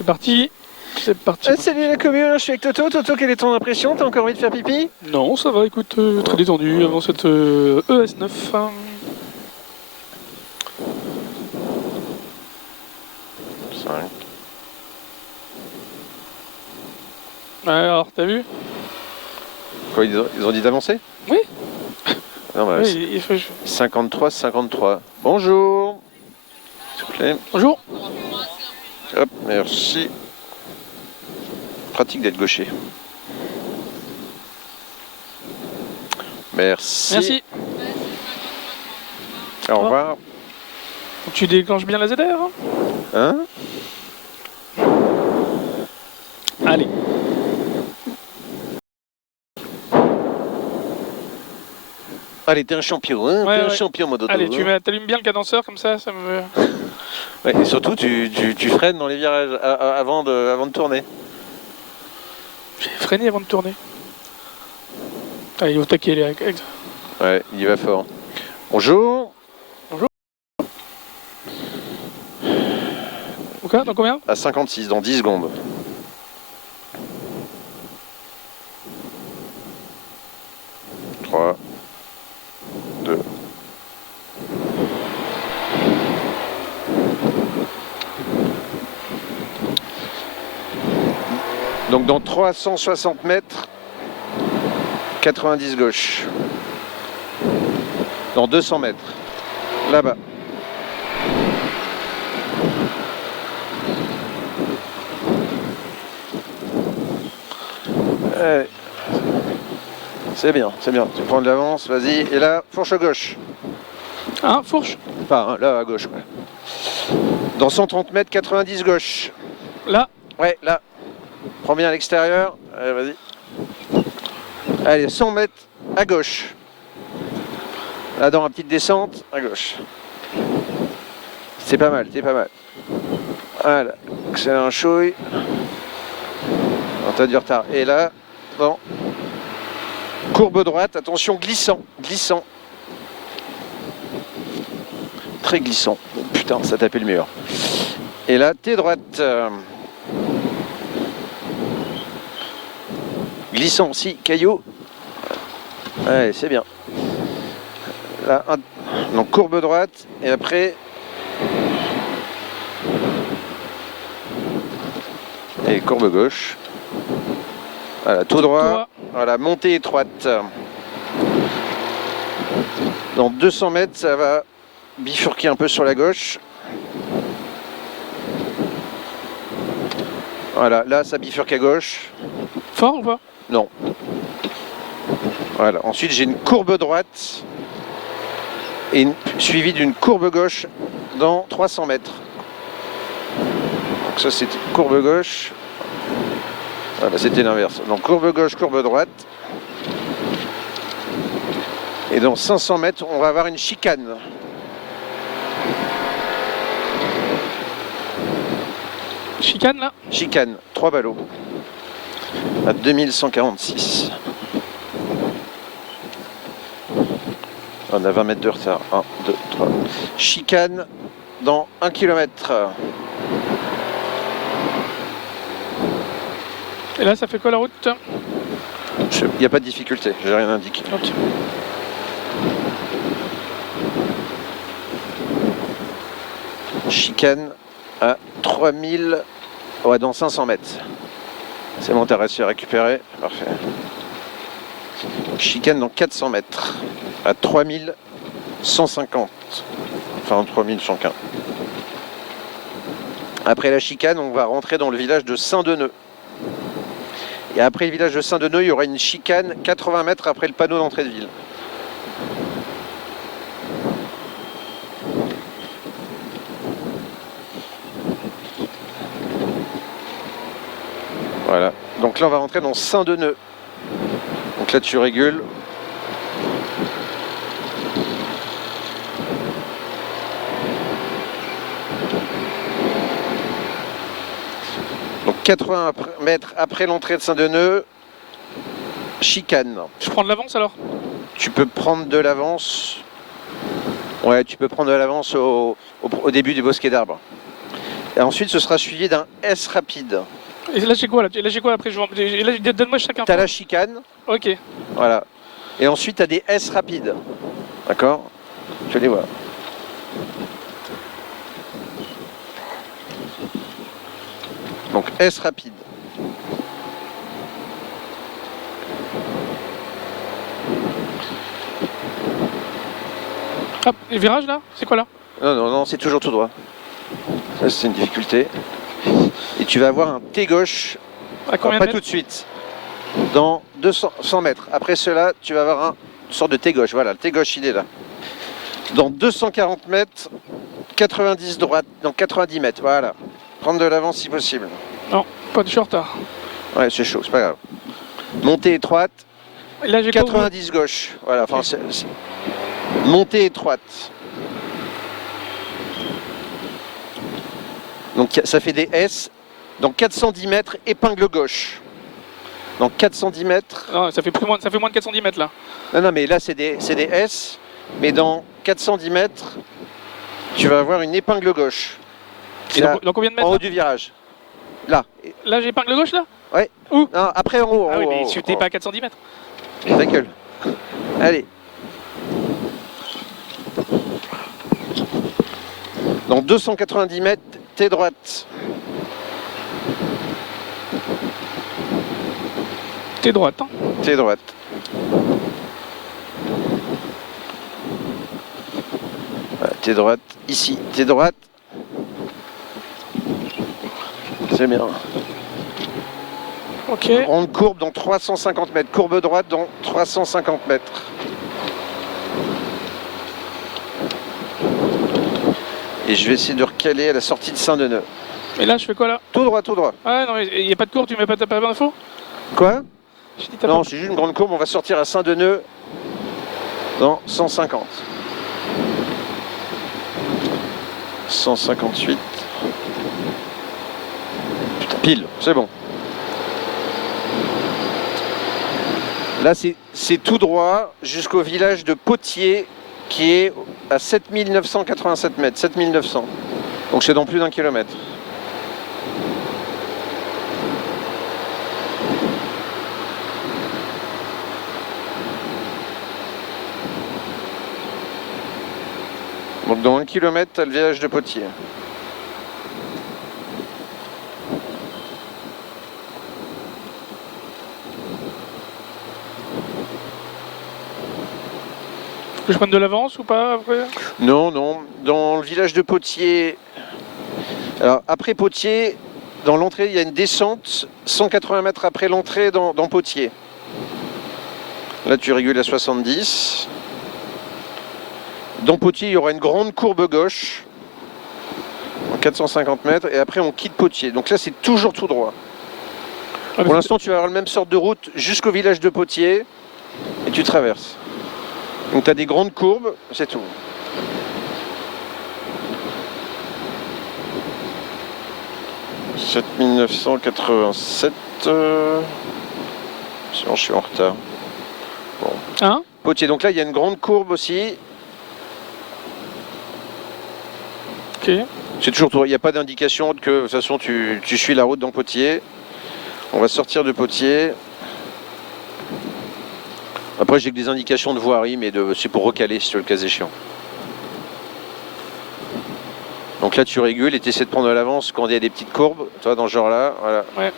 C'est parti. C'est parti. Salut la commune, je suis avec Toto. Toto, quelle est ton impression? T'as encore envie de faire pipi? Non, ça va, écoute, très détendu avant cette ES9. Hein. 5. Alors, t'as vu? Quoi, ils ont dit d'avancer? Oui. Non, bah, Oui, 53, 53. Bonjour. S'il vous plaît. Bonjour. Hop, merci. Pratique d'être gaucher. Merci. Merci. Au revoir. Tu déclenches bien la ZR? Hein? Allez. Allez, t'es un champion, hein? Ouais, T'es un ouais. champion, mon dodo. Allez, hein. t'allumes bien le cadenceur comme ça me... Ouais, et surtout, tu freines dans les virages avant de tourner. J'ai freiné avant de tourner. Allez, au taquet, les règles. Ouais, il y va fort. Bonjour. Bonjour. Ok, dans combien? À 56, dans 10 secondes. Trois, 2. Donc dans 360 mètres, 90 gauche. Dans 200 mètres, là-bas. C'est bien, c'est bien. Tu prends de l'avance, vas-y. Et là, fourche à gauche. Hein, fourche? Enfin, là, à gauche, ouais. Dans 130 mètres, 90 gauche. Là? Ouais, là. Prends bien à l'extérieur. Allez, vas-y. Allez, 100 mètres à gauche. Là, dans la petite descente, à gauche. C'est pas mal, c'est pas mal. Voilà, excellent chouille. T'as du retard. Et là, bon. Courbe droite, attention, glissant, glissant. Très glissant. Oh, putain, ça tapait le mur. Et là, T droite. Glissant aussi, caillou. Allez, c'est bien. Là, donc courbe droite, et après... Et courbe gauche. Voilà, tout droit. Voilà, montée étroite. Dans 200 mètres, ça va bifurquer un peu sur la gauche. Voilà, là, ça bifurque à gauche. Fort ou pas? Non. Voilà, ensuite j'ai une courbe droite et suivie d'une courbe gauche dans 300 mètres. Donc ça, c'était courbe gauche. Voilà, c'était l'inverse. Donc courbe gauche, courbe droite. Et dans 500 mètres, on va avoir une chicane. Chicane là? Chicane, 3 ballots. À 2146. On a 20 mètres de retard. 1, 2, 3. Chicane dans 1 km. Et là, ça fait quoi la route? Il n'y a pas de difficulté, j'ai rien indiqué. Ok. Chicane à 3000, ouais, dans 500 mètres. C'est bon, t'as réussi à récupérer, parfait. Chicane dans 400 mètres, à 3150, enfin 3115. Après la chicane, on va rentrer dans le village de Saint-Deneux. Et après le village de Saint-Deneux, il y aura une chicane 80 mètres après le panneau d'entrée de ville. Voilà, donc là on va rentrer dans Saint-Deneux. Donc là tu régules. Donc 80 mètres après l'entrée de Saint-Deneux, chicane. Je prends de l'avance alors? Tu peux prendre de l'avance. Ouais, tu peux prendre de l'avance au début du bosquet d'arbres. Et ensuite, ce sera suivi d'un S rapide. Et là, j'ai quoi là? Là, j'ai quoi après? Et là, donne-moi chacun. Tu as la chicane, Ok. voilà. Et ensuite, tu as des S rapides. D'accord? Tu les vois. Donc S rapide. Hop, les virages là? C'est quoi là? Non, non, non, c'est toujours tout droit. Ça, c'est une difficulté. Et tu vas avoir un T gauche, À combien pas de tout mètres? de suite, dans 100 mètres. Après cela, tu vas avoir une sorte de T gauche. Voilà, le T gauche, il est là. Dans 240 mètres, 90 droite, donc 90 mètres, voilà. Prendre de l'avance si possible. Non, pas de retard. Ouais, c'est chaud, c'est pas grave. Montée étroite, Et là, j'ai quoi? 90 gauche. Voilà, enfin, montée étroite. Donc ça fait des S. Dans 410 mètres, épingle gauche. Dans 410 mètres. Non, ça fait moins de 410 mètres là. Non, non, mais là, c'est des S. Mais dans 410 mètres, tu vas avoir une épingle gauche. Et dans combien de mètres En haut là? du virage. Là. Là, j'ai épingle gauche là? Ouais. Où? Non, après en haut. Ah oui, mais tu tu n'es pas à 410 mètres. Ta gueule. Allez. Dans 290 mètres, t'es droite. T'es droite, hein? T'es droite. Voilà, t'es droite. Ici, t'es droite. C'est bien. Ok. Grande courbe dans 350 mètres. Courbe droite dans 350 mètres. Et je vais essayer de recaler à la sortie de Saint-Denis. Et là, je fais quoi là? Tout droit, tout droit. Ah non, mais il n'y a pas de cours, tu mets pas d'info? Quoi? Je dis, t'as Non, pas- c'est juste une grande courbe. On va sortir à Saint-Denis dans 150. 158. Putain, pile, c'est bon. Là, c'est tout droit jusqu'au village de Potier qui est à 7987 mètres. 7900. Donc c'est dans plus d'1 kilomètre. Donc dans 1 kilomètre, tu as le village de Potier. Faut que je prenne de l'avance ou pas après? Non, non. Dans le village de Potier. Alors après Potier, dans l'entrée, il y a une descente 180 mètres après l'entrée dans Potier. Là, tu régules à 70. Dans Potier, il y aura une grande courbe gauche en 450 mètres et après on quitte Potier. Donc là, c'est toujours tout droit. Pour l'instant, tu vas avoir la même sorte de route jusqu'au village de Potier et tu traverses. Donc tu as des grandes courbes, c'est tout. « 7987... Sinon, je suis en retard. Bon. Hein? Potier, donc là, il y a une grande courbe aussi. Ok. C'est toujours tout. Il n'y a pas d'indication que de toute façon tu suis la route dans Potier. On va sortir de Potier. Après j'ai que des indications de voirie, mais c'est pour recaler sur le cas échéant. Donc là tu régules et tu essaies de prendre de l'avance quand il y a des petites courbes, toi dans ce genre là. Voilà. Ouais.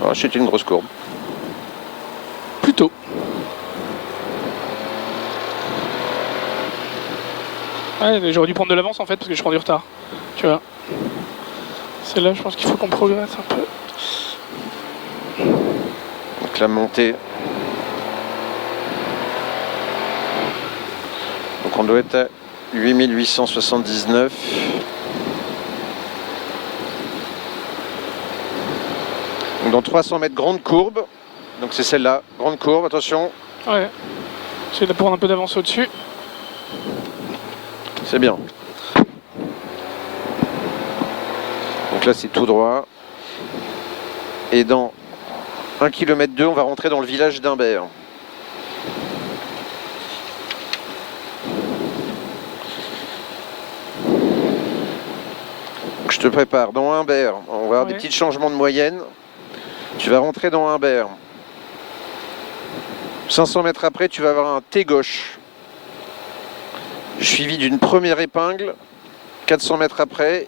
Voilà, c'est une grosse courbe. Plutôt. Ouais, mais j'aurais dû prendre de l'avance en fait parce que je prends du retard. Tu vois. C'est là, je pense qu'il faut qu'on progresse un peu. Donc la montée. Donc on doit être à 8879. Donc dans 300 mètres, grande courbe. Donc c'est celle-là, grande courbe, attention. Ouais. J'essaie de prendre un peu d'avance au-dessus. C'est bien. Donc là c'est tout droit. Et dans 1 km 2, on va rentrer dans le village d'Imbert. je te prépare dans Humbert. On va avoir des Ouais. petits changements de moyenne. Tu vas rentrer dans Humbert. 500 mètres après, tu vas avoir un T gauche. Suivi d'une première épingle. 400 mètres après.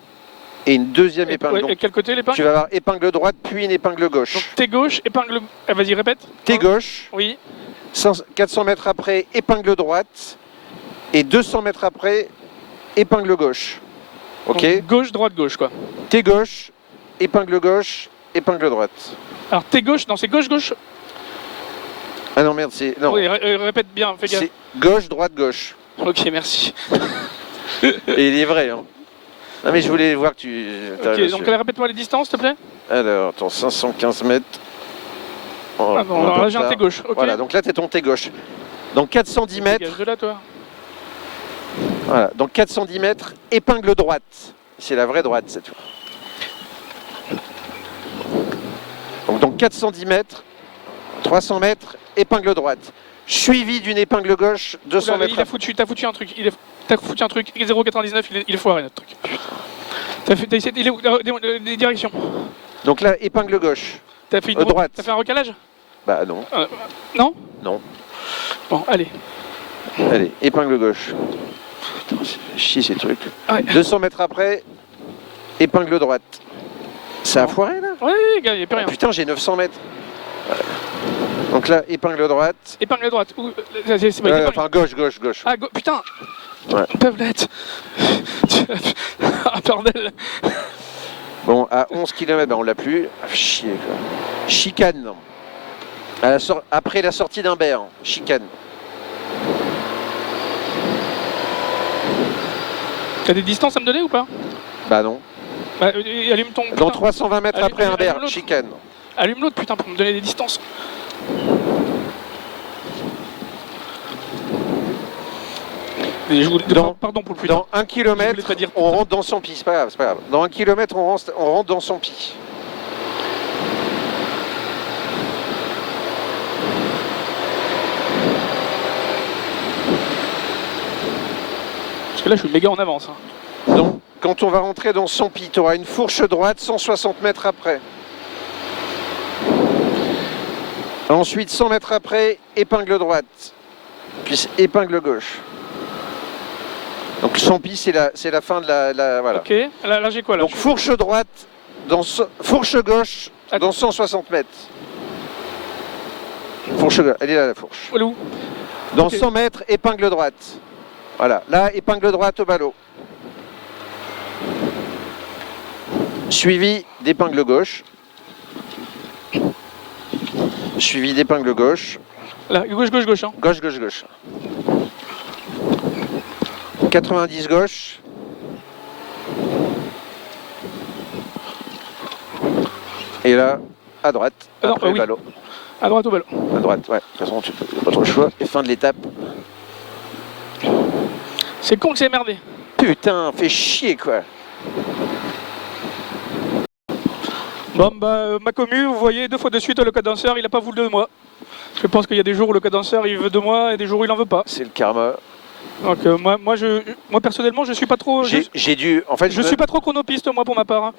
Et une deuxième épingle. Ouais, Donc, et quel côté l'épingle? tu vas avoir épingle droite, puis une épingle gauche. Donc T gauche, épingle. Ah, vas-y, répète. T gauche. Oui. 400 mètres après, épingle droite. Et 200 mètres après, épingle gauche. Ok. Donc, gauche, droite, gauche, quoi. T gauche, épingle gauche, épingle droite. Alors T gauche, non, c'est gauche, gauche. Ah non, merde, c'est. Non. Oui, répète bien, fais gaffe. C'est gauche, droite, gauche. Ok, merci. Et il est vrai. Hein. Non, mais je voulais voir que tu. Ok, donc répète-moi les distances, s'il te plaît. Alors, attends, 515 mètres. Oh, Ah bon, on va alors pas là j'ai un tard. T gauche. Ok. Voilà, donc là, tu es ton T gauche. Donc 410 mètres. Dégage de là, toi. Voilà, donc 410 mètres, épingle droite. C'est la vraie droite cette fois. Donc 410 mètres, 300 mètres, épingle droite. Suivi d'une épingle gauche, 200 Oula, mètres. t'as foutu un truc. T'as foutu un truc. 0,99, il est foiré notre truc. T'as essayé. Il est où des directions. Donc là, épingle gauche. T'as fait Droite. T'as fait un recalage? Bah non. Non. Non. Bon, allez. Allez, épingle gauche. Putain, c'est chier ces trucs. Ouais. 200 mètres après, épingle droite. Ça a foiré là? Ouais, gars, il n'y a plus rien. Putain, j'ai 900 mètres. Voilà. Donc là, épingle droite. Épingle droite. C'est pas épingle. Enfin, gauche, gauche, gauche. Ah, putain. Ouais. Tablette. Ah, bordel. Bon, à 11 km, ben on l'a plus. Ah, chier quoi. Chicane. Après la sortie d'Humbert, chicane. T'as des distances à me donner ou pas? Bah non. Bah, allume ton. Dans putain. 320 mètres Allume- après allume Humbert, l'autre. chicane. Allume l'autre, putain, pour me donner des distances. Mais je voulais... Dans- Pardon pour le putain. Dans 1 Je km, voulais pas dire on putain. rentre dans son pis. C'est pas grave, c'est pas grave. Dans 1 km, on rentre dans son pis. Parce que là, je suis méga en avance. Hein. Donc, quand on va rentrer dans son pis, tu auras une fourche droite 160 mètres après. Ensuite, 100 mètres après, épingle droite. Puis épingle gauche. Donc son pis, c'est la fin de la voilà. Ok, là j'ai quoi là? Donc fourche droite, fourche gauche dans 160 mètres. Fourche gauche, elle est là la fourche. Elle est où? Dans Ok. 100 mètres, épingle droite. Voilà, là, épingle droite au ballot. Suivi d'épingle gauche. Suivi d'épingle gauche. Là, gauche, gauche, gauche. Hein. Gauche, gauche, gauche. 90 gauche. Et là, à droite, Ah non, après le oui. ballot. À droite au ballon. À droite, ouais. De toute façon, tu n'as pas trop le choix. Et fin de l'étape. C'est con que c'est merdé. Putain, fait chier, quoi. Bon, bah, ma commu, vous voyez, 2 fois de suite, le cadenceur, il a pas voulu de moi. Je pense qu'il y a des jours où le cadenceur, il veut de moi et des jours où il en veut pas. C'est le karma. Donc, moi personnellement, je suis pas trop. J'ai dû... En fait, Je suis pas trop chronopiste, moi, pour ma part. Hein.